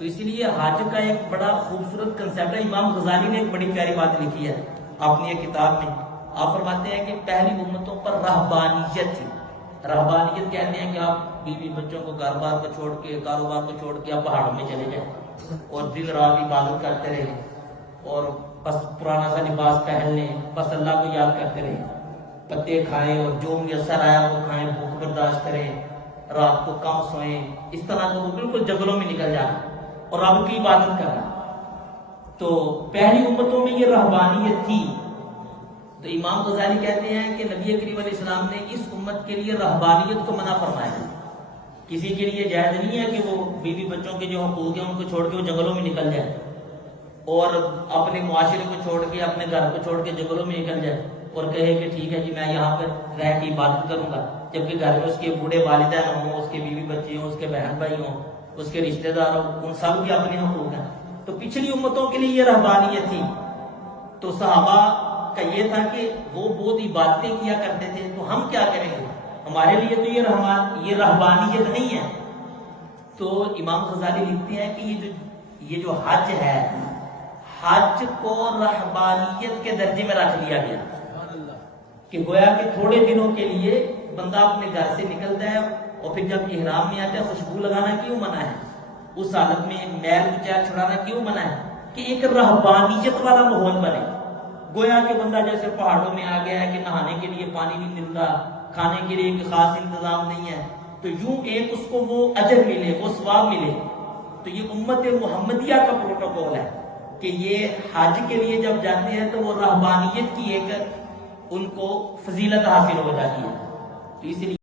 تو اس لیے حج کا ایک بڑا خوبصورت کنسیپٹ ہے. امام غزالی نے ایک بڑی پیاری بات لکھی ہے اپنی ایک کتاب میں. آپ فرماتے ہیں کہ پہلی امتوں پر رہبانیت تھی. رہبانیت کہتے ہیں کہ آپ بیوی بچوں کو گھر بار کو چھوڑ کے کاروبار کو چھوڑ کے آپ پہاڑوں میں چلے جائیں اور دن رات عبادت کرتے رہیں اور بس پرانا سا لباس پہن لیں, بس اللہ کو یاد کرتے رہیں, پتے کھائیں اور جو میسر آیا وہ کھائیں, بھوک برداشت کریں, رات کو کم سوئیں. اس طرح تو وہ بالکل جنگلوں میں نکل جانا اور رب کی عبادت کرنا. تو پہلی امتوں میں یہ رہبانیت تھی. تو امام غزالی کہتے ہیں کہ نبی کریم علیہ السلام نے اس امت کے لیے رہبانیت کو منع فرمایا ہے. کسی کے لیے جائز نہیں ہے کہ وہ بیوی بچوں کے جو حقوق ہیں ان کو چھوڑ کے وہ جنگلوں میں نکل جائے اور اپنے معاشرے کو چھوڑ کے اپنے گھر کو چھوڑ کے جنگلوں میں نکل جائے اور کہے کہ ٹھیک ہے جی میں یہاں پر رہ کے عبادت کروں گا, جبکہ گھر میں اس کے بوڑھے والدین ہوں, اس کے بیوی بچے ہوں, اس کے بہن بھائی ہوں, اس کے رشتہ دار ہوں, ان سب کے اپنے حقوق ہیں. تو پچھلی امتوں کے لیے یہ رہبانیت تھی. تو صحابہ کا یہ تھا کہ وہ بہت عبادتیں کیا کرتے تھے, تو ہم کیا کریں گے, ہمارے لیے تو یہ رہبانیت نہیں ہے. تو امام غزالی لکھتے ہیں کہ یہ جو حج ہے, حج کو رہبانیت کے درجے میں رکھ لیا گیا کہ گویا کہ تھوڑے دنوں کے لیے بندہ اپنے گھر سے نکلتا ہے اور پھر جب احرام میں آتا ہے خوشبو لگانا کیوں منع ہے, اس حالت میں میل کچیل چھڑانا کیوں منع ہے, کہ ایک رہبانیت والا ماحول بنے. گویا کہ بندہ جیسے پہاڑوں میں آ گیا ہے کہ نہانے کے لیے پانی نہیں مل رہا, کھانے کے لیے ایک خاص انتظام نہیں ہے, تو یوں ایک اس کو وہ اجر ملے, وہ ثواب ملے. تو یہ امت محمدیہ کا پروٹوکول ہے کہ یہ حج کے لیے جب جاتے ہیں تو وہ رہبانیت کی ایک ان کو فضیلت حاصل ہو جاتی ہے. تو اس لیے